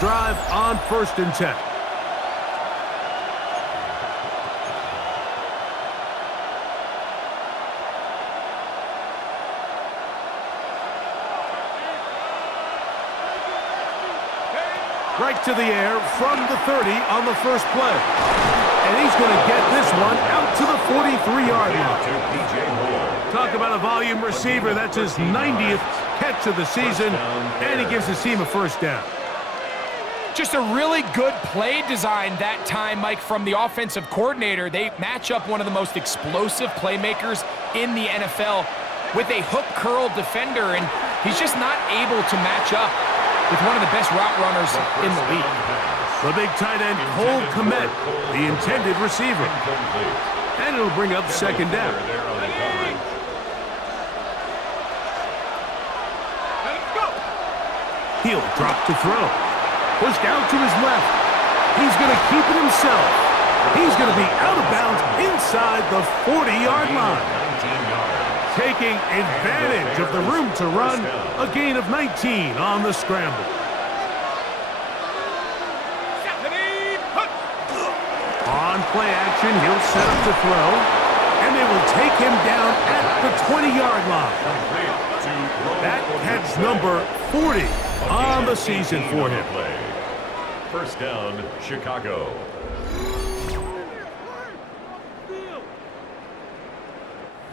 drive on 1st and 10. Right to the air from the 30 on the first play. And he's going to get this one out to the 43-yard line. Talk about a volume receiver. That's his 90th catch of the season, and he gives his team a first down. Just a really good play design that time, Mike, from the offensive coordinator. They match up one of the most explosive playmakers in the NFL with a hook curl defender, and he's just not able to match up with one of the best route runners in the league. The big tight end, Cole Kmet, the intended receiver. And it'll bring up 2nd down. He'll drop to throw. Pushed out to his left. He's going to keep it himself. He's going to be out of bounds inside the 40-yard line. Taking advantage of the room to run, a gain of 19 on the scramble. On play action, he'll set up to throw, and they will take him down at the 20-yard line. That catch number 40 on the season for him. First down, Chicago.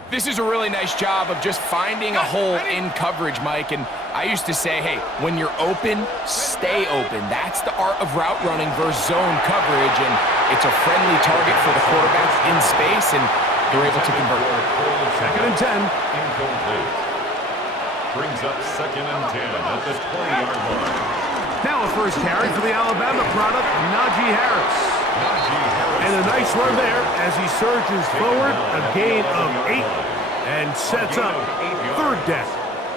This is a really nice job of just finding a hole in coverage, Mike. And I used to say, hey, when you're open, stay open. That's the art of route running versus zone coverage. And it's a friendly target for the quarterback in space, and they're able to convert. 2nd and 10. Incomplete. Brings up 2nd and 10 at the 20-yard line. Now a first carry for the Alabama product, Najee Harris. And a nice run there as he surges forward, a gain of 8, and sets up 3rd down.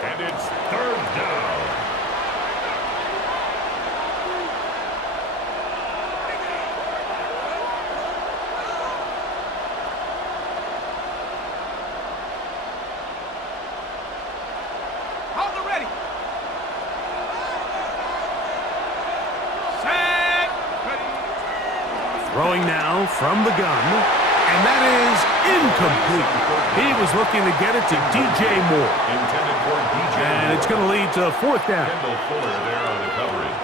And it's 3rd down. Hold it ready. Throwing now from the gun, and that is incomplete. He was looking to get it to DJ Moore. Intended for DJ And it's going to lead to 4th down. Kendall Fuller there on the coverage.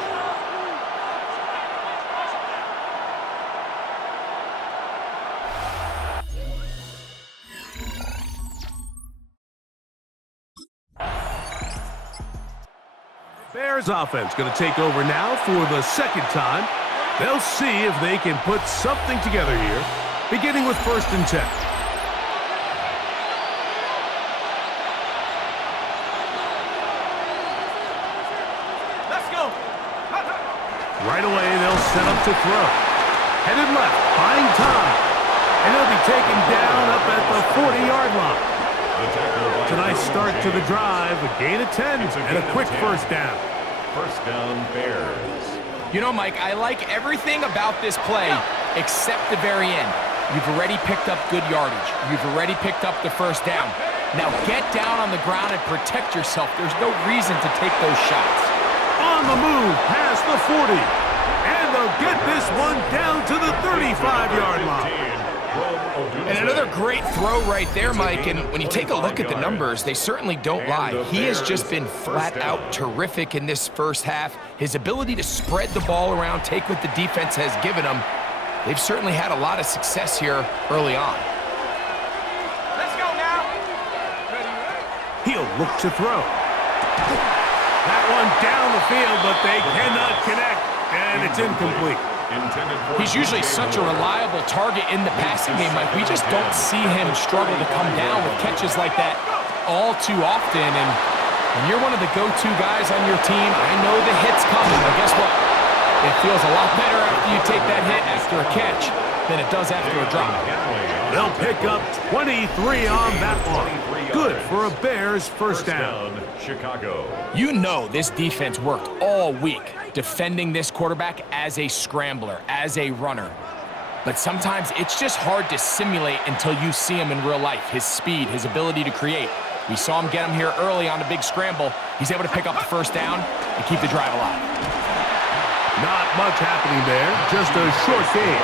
Bears offense going to take over now for the 2nd time. They'll see if they can put something together here, beginning with 1st and 10. Let's go. Right away, they'll set up to throw. Headed left, buying time. And he'll be taken down up at the 40-yard line. It's a nice start to the drive, a gain of 10, and a quick 1st down. 1st down, Bears. You know, Mike, I like everything about this play except the very end. You've already picked up good yardage. You've already picked up the 1st down. Now get down on the ground and protect yourself. There's no reason to take those shots. On the move, past the 40. And they'll get this one down to the 35-yard line. And another great throw right there, Mike. And when you take a look at the numbers, they certainly don't lie. He has just been flat out terrific in this 1st half. His ability to spread the ball around, take what the defense has given him, they've certainly had a lot of success here early on. Let's go now. He'll look to throw. That one down the field, but they cannot connect, and it's incomplete. He's usually such a reliable target in the passing game, Mike. We just don't see him struggle to come down with catches like that all too often. And when you're one of the go-to guys on your team, I know the hit's coming, but guess what? It feels a lot better after you take that hit after a catch than it does after a drop. They'll pick up 23 on that one. Good for a Bears 1st down. Chicago. You know this defense worked all week defending this quarterback as a scrambler, as a runner. But sometimes it's just hard to simulate until you see him in real life, his speed, his ability to create. We saw him get him here early on a big scramble. He's able to pick up the 1st down and keep the drive alive. Not much happening there, just a short game.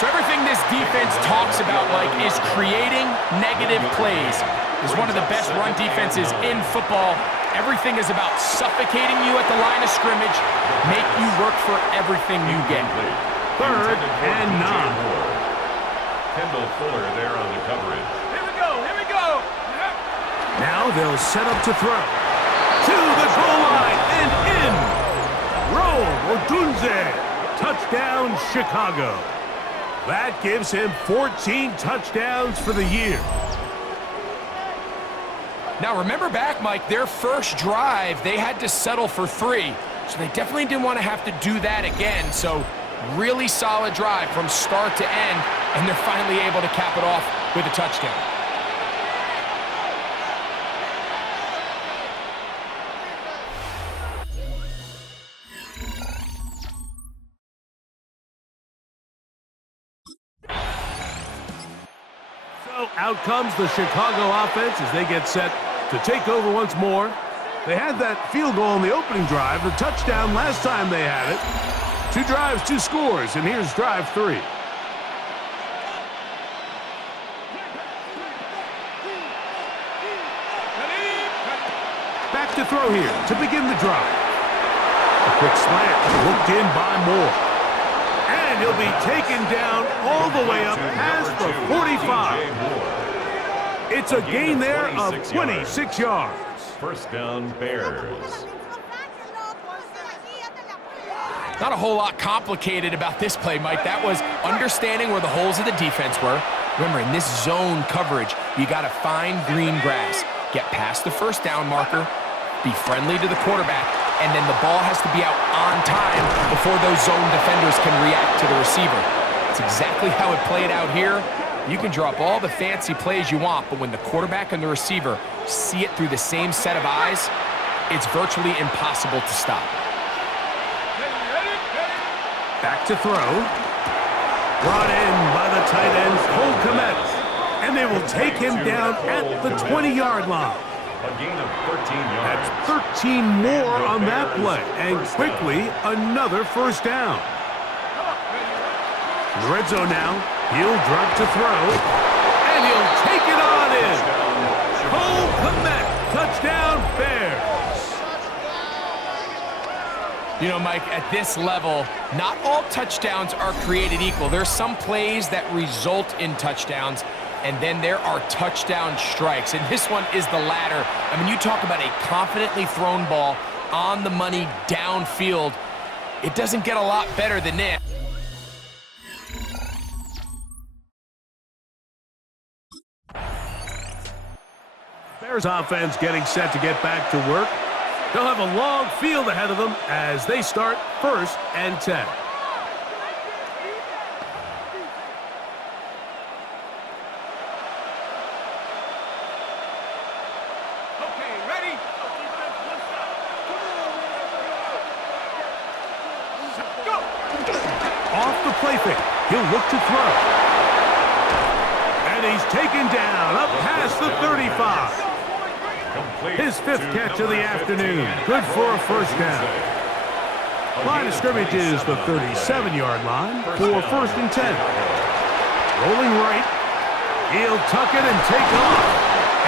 So everything this defense talks about, Mike, is creating negative plays. It's one of the best run defenses in football. Everything is about suffocating you at the line of scrimmage, make you work for everything you get. 3rd and 9. Kendall Fuller there on the coverage. Here we go. Here we go. Now they'll set up to throw. To the goal line and in. Rome Odunze. Touchdown, Chicago. That gives him 14 touchdowns for the year. Now remember back, Mike, their first drive, they had to settle for 3. So they definitely didn't want to have to do that again. So really solid drive from start to end, and they're finally able to cap it off with a touchdown. So out comes the Chicago offense as they get set to take over once more. They had that field goal on the opening drive, a touchdown last time they had it. 2 drives, 2 scores, and here's drive 3. Back to throw here to begin the drive. A quick slant, looked in by Moore. And he'll be taken down all the way up past the 45. It's a gain there of 26 yards. First down, Bears. Not a whole lot complicated about this play, Mike. That was understanding where the holes of the defense were. Remember, in this zone coverage, you got to find green grass, get past the first down marker, be friendly to the quarterback, and then the ball has to be out on time before those zone defenders can react to the receiver. It's exactly how it played out here. You can draw up all the fancy plays you want, but when the quarterback and the receiver see it through the same set of eyes, it's virtually impossible to stop. Back to throw. Brought in by the tight end, Cole Kmet. And they will take him down at the 20-yard line. A gain of 13 yards. That's 13 more on that play. And quickly, another first down. In the red zone now. He'll drop to throw. And he'll take it on in. Cole Kmet. Touchdown, Bears. You know, Mike, at this level, not all touchdowns are created equal. There's some plays that result in touchdowns, and then there are touchdown strikes, and this one is the latter. I mean, you talk about a confidently thrown ball on the money downfield. It doesn't get a lot better than this. Bears offense getting set to get back to work. They'll have a long field ahead of them as they start 1st and 10. Okay, ready? Go! Off the play fake. He'll look to throw. And he's taken down up past the 35. His 5th catch of the afternoon. Good for a first down. Line of scrimmage is the 37-yard line for 1st and 10. Rolling right. He'll tuck it and take off.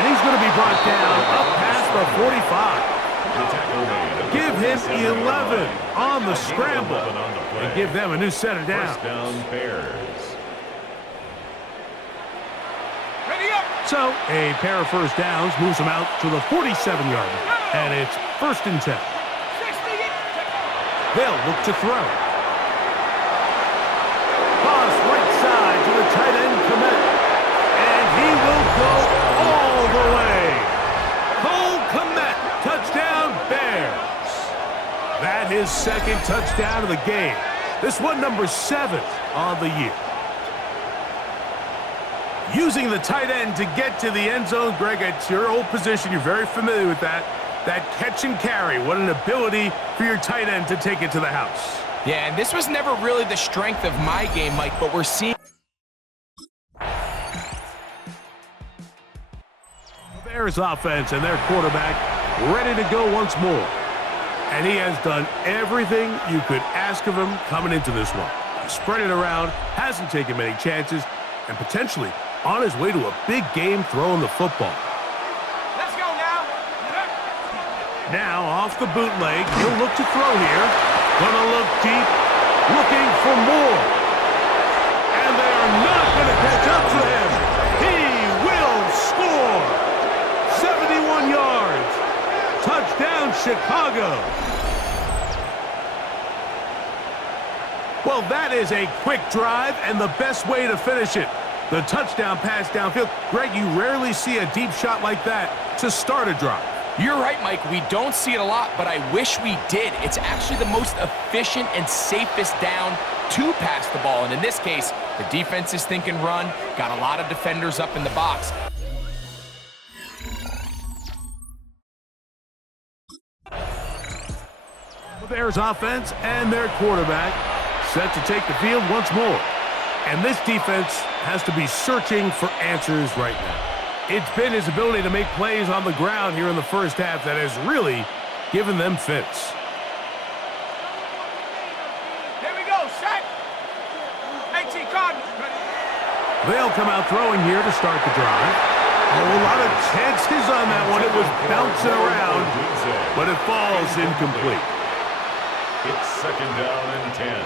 And he's going to be brought down up past the 45. Give him 11 on the scramble. And give them a new set of downs. First down, Bears. So, a pair of first downs moves them out to the 47-yard line. And it's 1st and 10. They'll look to throw. Pass right side to the tight end, Kmet. And he will go all the way. Cole Kmet, touchdown, Bears. That is 2nd touchdown of the game. This one number 7 on the year. Using the tight end to get to the end zone, Greg, it's your old position. You're very familiar with that. That catch and carry. What an ability for your tight end to take it to the house. Yeah, and this was never really the strength of my game, Mike, but we're seeing... The Bears offense and their quarterback ready to go once more. And he has done everything you could ask of him coming into this one. He spread it around, hasn't taken many chances, and potentially on his way to a big game throwing the football. Let's go now. Now off the bootleg, he'll look to throw here. Gonna look deep, looking for more. And they are not gonna catch up to him. He will score. 71 yards. Touchdown, Chicago. Well, that is a quick drive and the best way to finish it. The touchdown pass downfield. Greg, you rarely see a deep shot like that to start a drive. You're right, Mike. We don't see it a lot, but I wish we did. It's actually the most efficient and safest down to pass the ball. And in this case, the defense is thinking run, got a lot of defenders up in the box. The Bears offense and their quarterback set to take the field once more. And this defense has to be searching for answers right now. It's been his ability to make plays on the ground here in the first half that has really given them fits. Here we go, set. AT Cotton. They'll come out throwing here to start the drive. Oh, a lot of chances on that one. It was bouncing around, but it falls incomplete. It's second down and 10.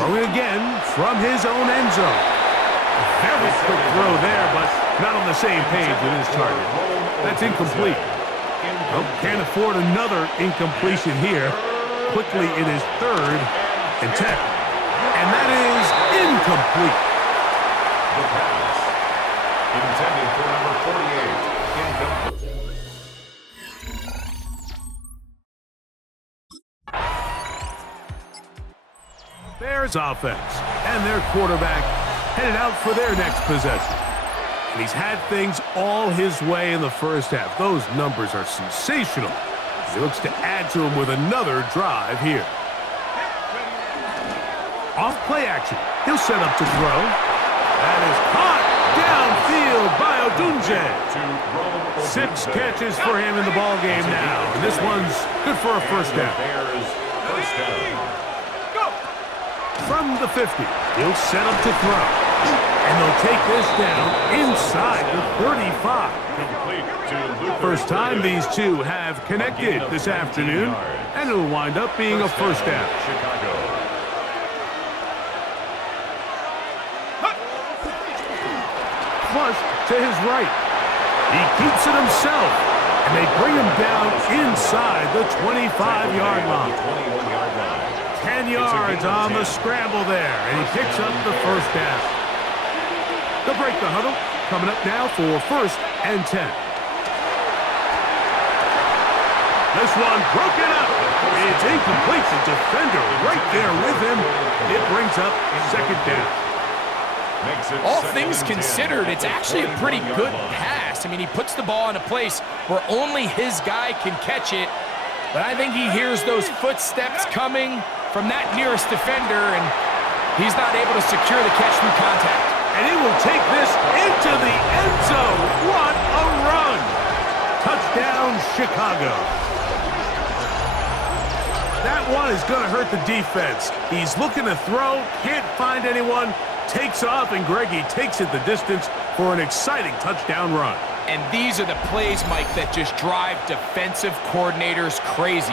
Throwing again from his own end zone. Very quick throw there, but not on the same page with his target. That's incomplete. Oh, can't afford another incompletion here. Quickly, it is 3rd and 10. And that is incomplete. The pass. Intended for number 48. Incomplete. Bears offense and their quarterback headed out for their next possession. And he's had things all his way in the first half. Those numbers are sensational. He looks to add to them with another drive here. Off play action. He'll set up to throw. That is caught downfield by Odunze. 6 catches for him in the ballgame now. And this one's good for a first down. Bears first down. From the 50, he'll set up to throw. And they'll take this down inside the 35. First time these two have connected this afternoon, and it'll wind up being a first down. Chicago. Flush to his right. He keeps it himself, and they bring him down inside the 25-yard line. 21-yard line. 10 yards on the scramble there, and he picks up the first down. They'll break the huddle, coming up now for 1st and 10. This one broken up. It's incomplete. The defender right there with him. It brings up 2nd down. All things considered, it's actually a pretty good pass. I mean, he puts the ball in a place where only his guy can catch it, but I think he hears those footsteps coming from that nearest defender, and he's not able to secure the catch through contact. And he will take this into the end zone. What a run! Touchdown, Chicago. That one is going to hurt the defense. He's looking to throw, can't find anyone, takes off, and Greggy takes it the distance for an exciting touchdown run. And these are the plays, Mike, that just drive defensive coordinators crazy.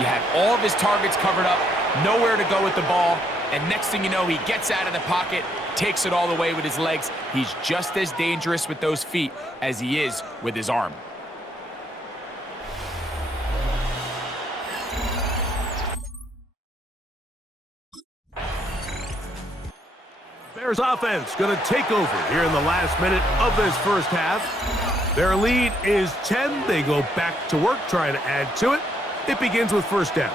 You have all of his targets covered up, nowhere to go with the ball, and next thing you know, he gets out of the pocket, takes it all the way with his legs. He's just as dangerous with those feet as he is with his arm. Bears offense going to take over here in the last minute of this first half. Their lead is 10. They go back to work trying to add to it. It begins with 1st down.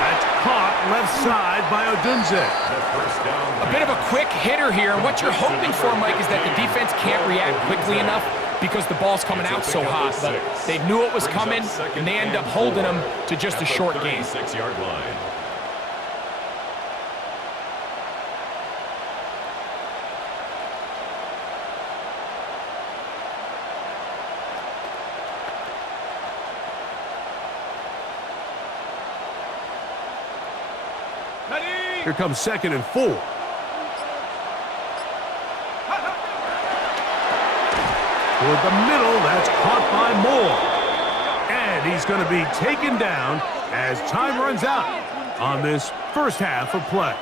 That's caught left side by Odunze. A bit of a quick hitter here, and what you're hoping for, Mike, is that the defense can't react quickly enough because the ball's coming out so hot. But they knew it was coming, and they end up holding them to just a short gain. 36-yard line. Here comes 2nd and 4. Toward the middle, that's caught by Moore. And he's going to be taken down as time runs out on this first half of play.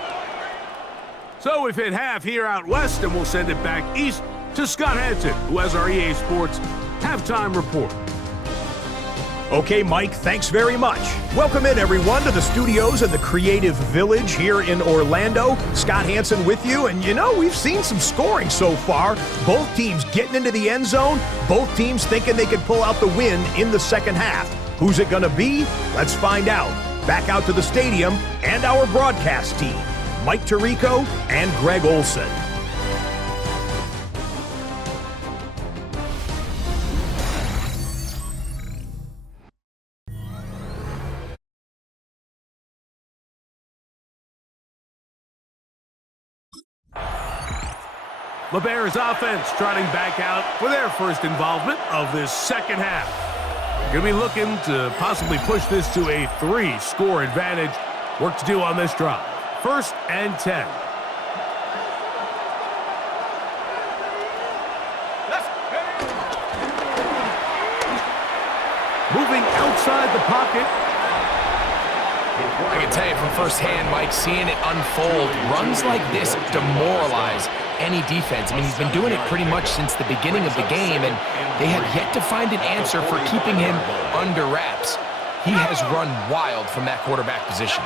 So we've hit half here out west, and we'll send it back east to Scott Hanson, who has our EA Sports halftime report. Okay, Mike, thanks very much. Welcome in, everyone, to the studios in the Creative Village here in Orlando. Scott Hanson with you, and we've seen some scoring so far. Both teams getting into the end zone, both teams thinking they could pull out the win in the second half. Who's it going to be? Let's find out. Back out to the stadium and our broadcast team, Mike Tirico and Greg Olson. LeBear's offense trotting back out for their first involvement of this second half. Going to be looking to possibly push this to a 3-score advantage. Work to do on this drive. 1st and 10. Moving outside the pocket. I can tell you from firsthand, Mike, seeing it unfold, runs like this demoralize any defense. I mean, he's been doing it pretty much since the beginning of the game, and they have yet to find an answer for keeping him under wraps. He has run wild from that quarterback position.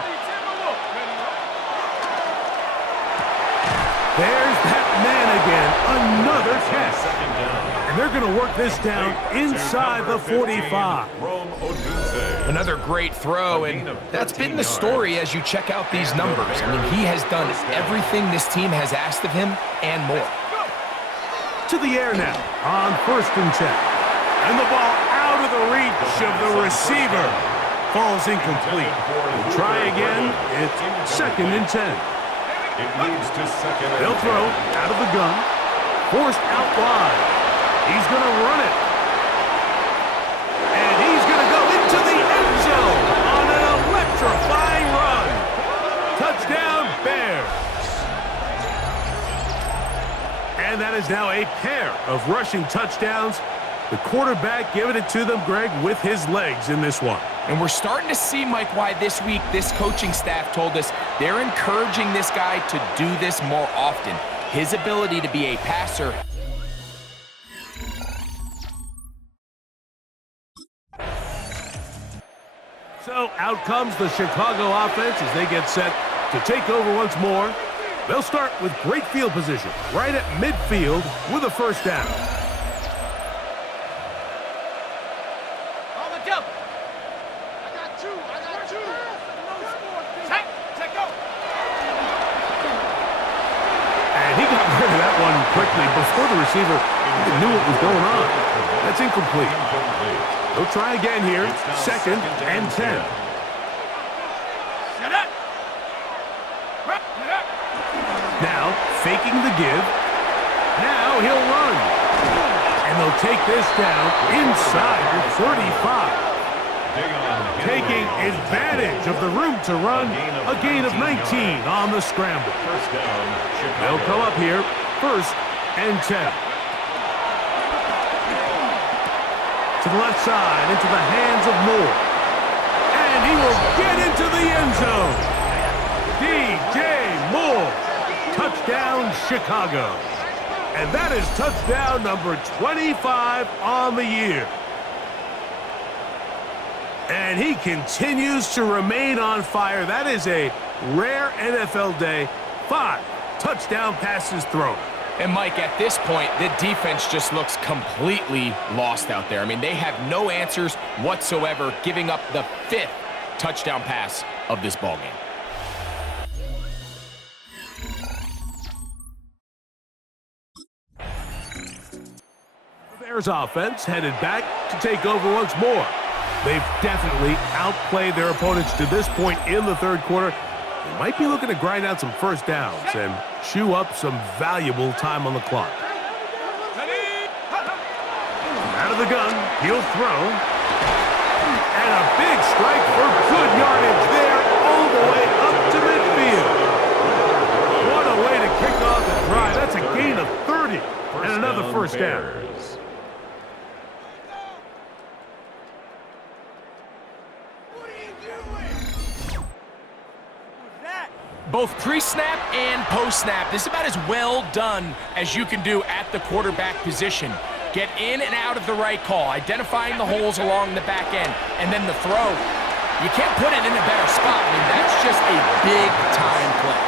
There's that man again, another catch. And they're going to work this down inside the 45. Another great throw, and that's been the story as you check out these numbers. I mean, he has done everything this team has asked of him and more. To the air now on 1st and 10. And the ball out of the reach of the receiver. Falls incomplete. We'll try again. It's 2nd and 10. It moves to 2nd and 10. They'll throw out of the gun. Forced out wide. He's going to run it. And he's going to go into the end zone on an electrifying run. Touchdown, Bears. And that is now a pair of rushing touchdowns. The quarterback giving it to them, Greg, with his legs in this one. And we're starting to see, Mike, why this week this coaching staff told us they're encouraging this guy to do this more often. His ability to be a passer. So out comes the Chicago offense as they get set to take over once more. They'll start with great field position right at midfield with a first down. On the jump. I got two. Set, go. And he got rid of that one quickly before the receiver even knew what was going on. That's incomplete. They'll try again here. 2nd and 10. Shut up. Now, faking the give. Now he'll run. And they'll take this down inside the 35. Taking advantage of the room to run. A gain of 19 on the scramble. They'll come up here. 1st and 10. To the left side, into the hands of Moore. And he will get into the end zone. DJ Moore. Touchdown, Chicago. And that is touchdown number 25 on the year. And he continues to remain on fire. That is a rare NFL day. 5 touchdown passes thrown. And, Mike, at this point, the defense just looks completely lost out there. I mean, they have no answers whatsoever, giving up the 5th touchdown pass of this ballgame. Bears offense headed back to take over once more. They've definitely outplayed their opponents to this point in the third quarter. They might be looking to grind out some first downs and chew up some valuable time on the clock. Out of the gun, he'll throw. And a big strike for good yardage there all the way up to midfield. What a way to kick off the drive. That's a gain of 30 and another first down. Both pre-snap and post-snap, this is about as well done as you can do at the quarterback position. Get in and out of the right call, identifying the holes along the back end, and then the throw. You can't put it in a better spot. I mean, that's just a big-time play.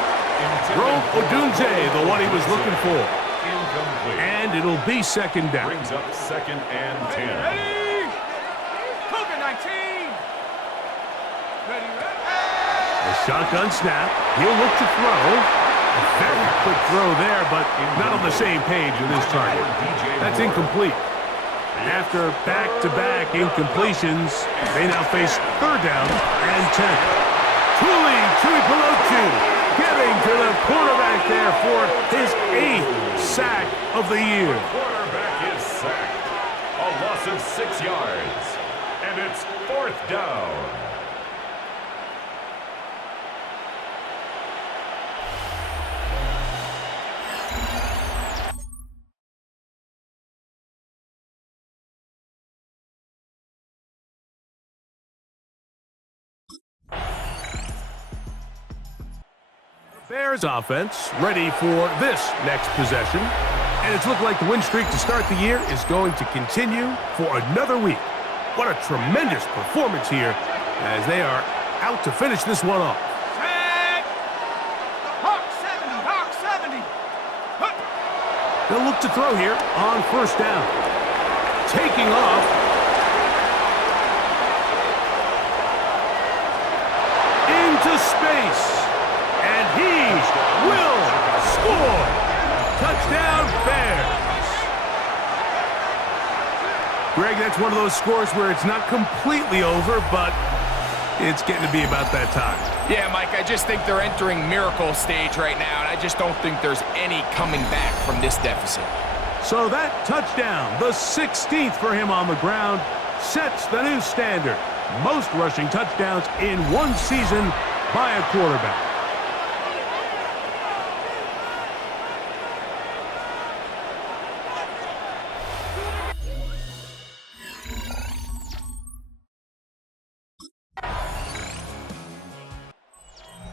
Rome Odunze, the one he was looking for. Incomplete. And it'll be second down. Brings up 2nd and 10. Ready? Cougar 19. Ready, ready. A shotgun snap. He'll look to throw. A very quick throw there, but not on the same page with his target. That's incomplete. After back-to-back incompletions, they now face third down and 10. Tuli Tuipulotu getting to the quarterback there for his 8th sack of the year. The quarterback is sacked. A loss of 6 yards. And it's 4th down. Bears offense ready for this next possession. And it's looked like the win streak to start the year is going to continue for another week. What a tremendous performance here as they are out to finish this one off. Set. Hawk 70, Hawk 70. Hup. They'll look to throw here on first down. Taking off. Into space. And he will score. Touchdown, Bears. Greg, that's one of those scores where it's not completely over, but it's getting to be about that time. Yeah, Mike, I just think they're entering miracle stage right now, and I just don't think there's any coming back from this deficit. So that touchdown, the 16th for him on the ground, sets the new standard. Most rushing touchdowns in one season by a quarterback.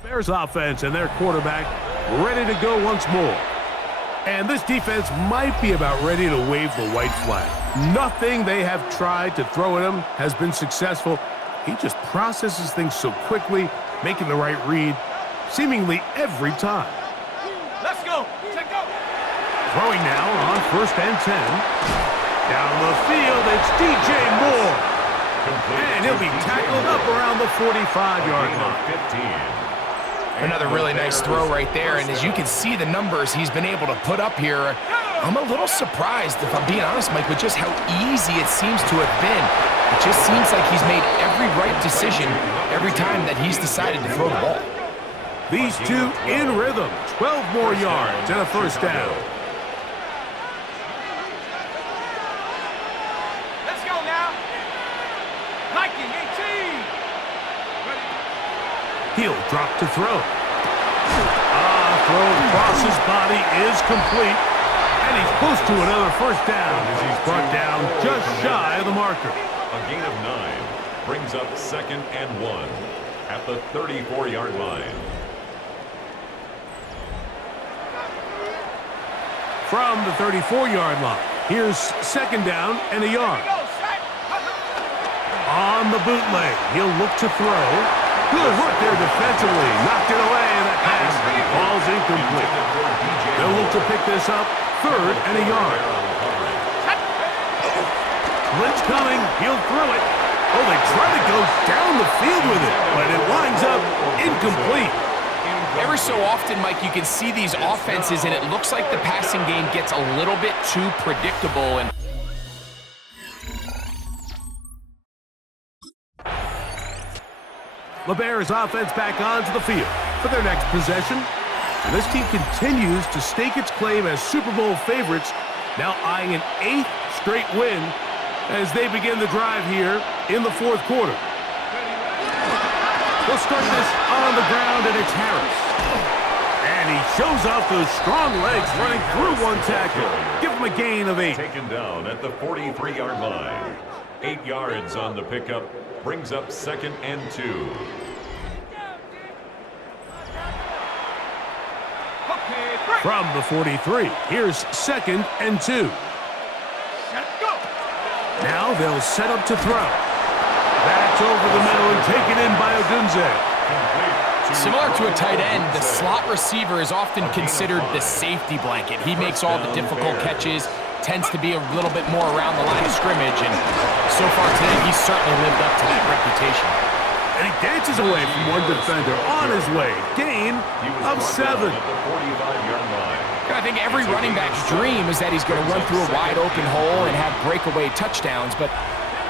Bears offense and their quarterback ready to go once more. And this defense might be about ready to wave the white flag. Nothing they have tried to throw at him has been successful. He just processes things so quickly, making the right read seemingly every time. Let's go. Check go. Throwing now on 1st and 10. Down the field, it's DJ Moore. And he'll be tackled up around the 45-yard line. Another really nice throw right there, and as you can see the numbers he's been able to put up here, I'm a little surprised, if I'm being honest, Mike, with just how easy it seems to have been. It just seems like he's made every right decision every time that he's decided to throw the ball. These two in rhythm, 12 more yards and a first down. Let's go now. Nike 18. He'll drop to throw. Throw across his body is complete. And he's close to another first down as he's brought down just shy of the marker. A gain of 9 brings up 2nd and 1 at the 34-yard line. From the 34-yard line, here's 2nd down and a yard. On the bootleg, he'll look to throw. Good work there defensively. Knocked it away, and that pass falls incomplete. They'll look to pick this up, 3rd and a yard. Blitz coming. He'll throw it. Oh, they try to go down the field with it, but it winds up incomplete. Every so often, Mike, you can see these offenses, and it looks like the passing game gets a little bit too predictable. And The Bears offense back onto the field for their next possession. And this team continues to stake its claim as Super Bowl favorites, now eyeing an 8th straight win as they begin the drive here in the fourth quarter. They'll start this on the ground, and it's Harris. And he shows off those strong legs running through one tackle. Give him a gain of 8. Taken down at the 43-yard line. 8 yards on the pickup. Brings up 2nd and 2. From the 43, here's 2nd and 2. Now they'll set up to throw. That's over the middle and taken in by Odunze. Similar to a tight end, the slot receiver is often considered the safety blanket. He makes all the difficult catches, tends to be a little bit more around the line of scrimmage, and so far today, he's certainly lived up to that reputation. And he dances away from one defender on his way. Gain of 7. I think every running back's dream is that he's going to run through a wide open hole and have breakaway touchdowns, but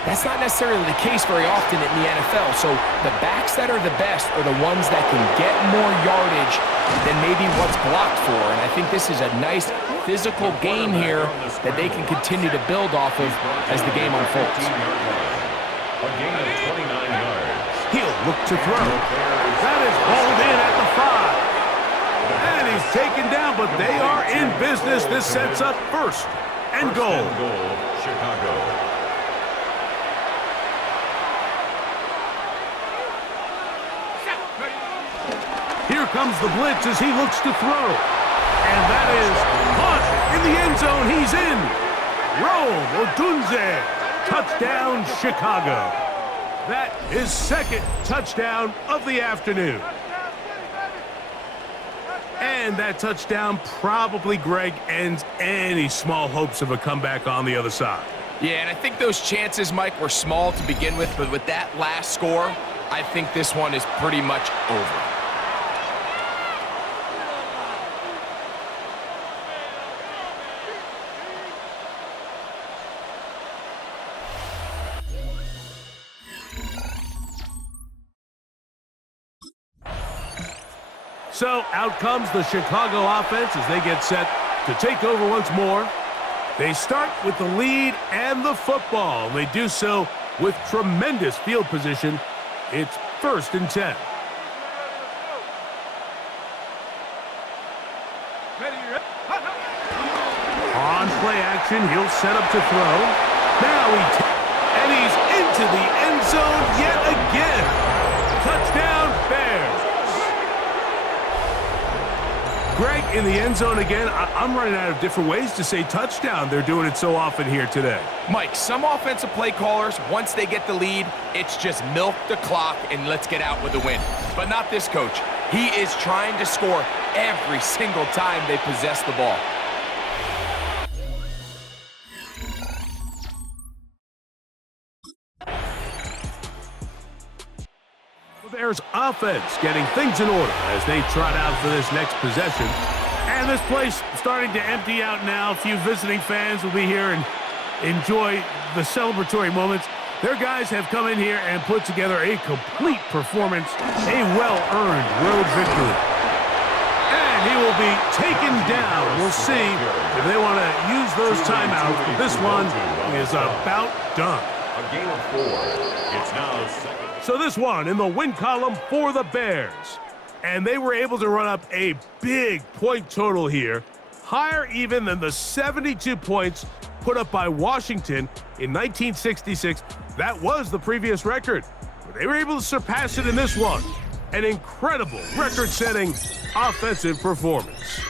that's not necessarily the case very often in the NFL. So the backs that are the best are the ones that can get more yardage than maybe what's blocked for. And I think this is a nice physical game here that they can continue to build off of as the game unfolds. A gain of 29 yards. He'll look to throw. That is hauled in at the 5. And he's taken down, but they are in business. This sets up 1st and goal. Chicago. Here comes the blitz as he looks to throw. And that is caught in the end zone. He's in. Rome Odunze. Touchdown, Chicago. That is 2nd touchdown of the afternoon. And that touchdown probably, Greg, ends any small hopes of a comeback on the other side. Yeah, and I think those chances, Mike, were small to begin with, but with that last score, I think this one is pretty much over. So out comes the Chicago offense as they get set to take over once more. They start with the lead and the football. They do so with tremendous field position. It's 1st and 10. On play action, he'll set up to throw. Now and he's into the end zone yet again. Touchdown, Bears. Greg, in the end zone again. I'm running out of different ways to say touchdown. They're doing it so often here today. Mike, some offensive play callers, once they get the lead, it's just milk the clock and let's get out with a win. But not this coach. He is trying to score every single time they possess the ball. Bears offense getting things in order as they trot out for this next possession. And this place starting to empty out now. A few visiting fans will be here and enjoy the celebratory moments. Their guys have come in here and put together a complete performance, a well-earned road victory. And he will be taken down. We'll see if they want to use those timeouts. But this one is about done. A gain of 4. It's now 2nd. So this one in the win column for the Bears. And they were able to run up a big point total here, higher even than the 72 points put up by Washington in 1966. That was the previous record. But they were able to surpass it in this one. An incredible record-setting offensive performance.